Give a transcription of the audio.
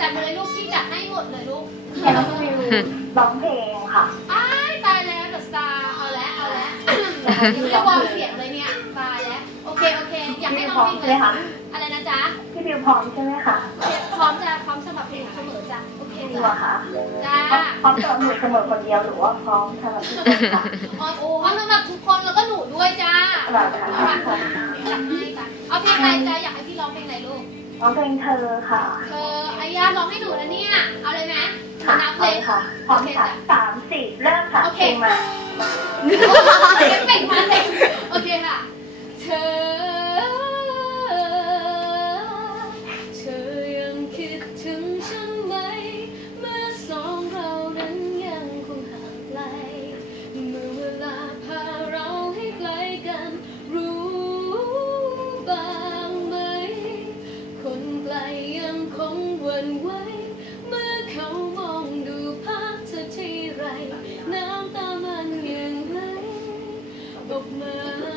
จัดมาเลยลูกที่จัดให้หมดเลยลูกแค่น้องวิวร้องเพลงค่ะอ้ายตายแล้วเดอะสตาร์เอาแล้วเอาแล้วยังไม่ได้วอร์มเสียงเลยเนี่ยตายแล้วโอเคโอเค อยากให้พี่น้วิอวงพร้อมเพลงใช่ไหมคะอะไรนะจ๊ะพี่วิวพร้อมใช่ไหมคะพร้อมจะพร้อมสำหรับเพลงเสมอจ้ะโอเคพี่วิวจ้ะอะคะจ้าพร้อมสำหรับหนูเสมอคนเดียวหรือว่าพร้อมสำหรับทุกคนคะอ๋อโอ้พร้อมสำหรับทุกคนแล้วก็หนูด้วยจ้าสำหรับค่ะจัดให้จ้ะเอาเพลงอะไรจ้ะอยากให้พี่ร้องเพลงอะไรลูก ร้องเพลงเธอค่ะเธออายาร้องให้หนูนะเนี่ย เอาเลยไหมค่ะนับเอาเลเลยยค่ะพร้อมค่ะสามสี่เริ่มค่ะโอเคเพลงมาเอฟเฟ ทีไรน้ำตามันยังไหลออกมา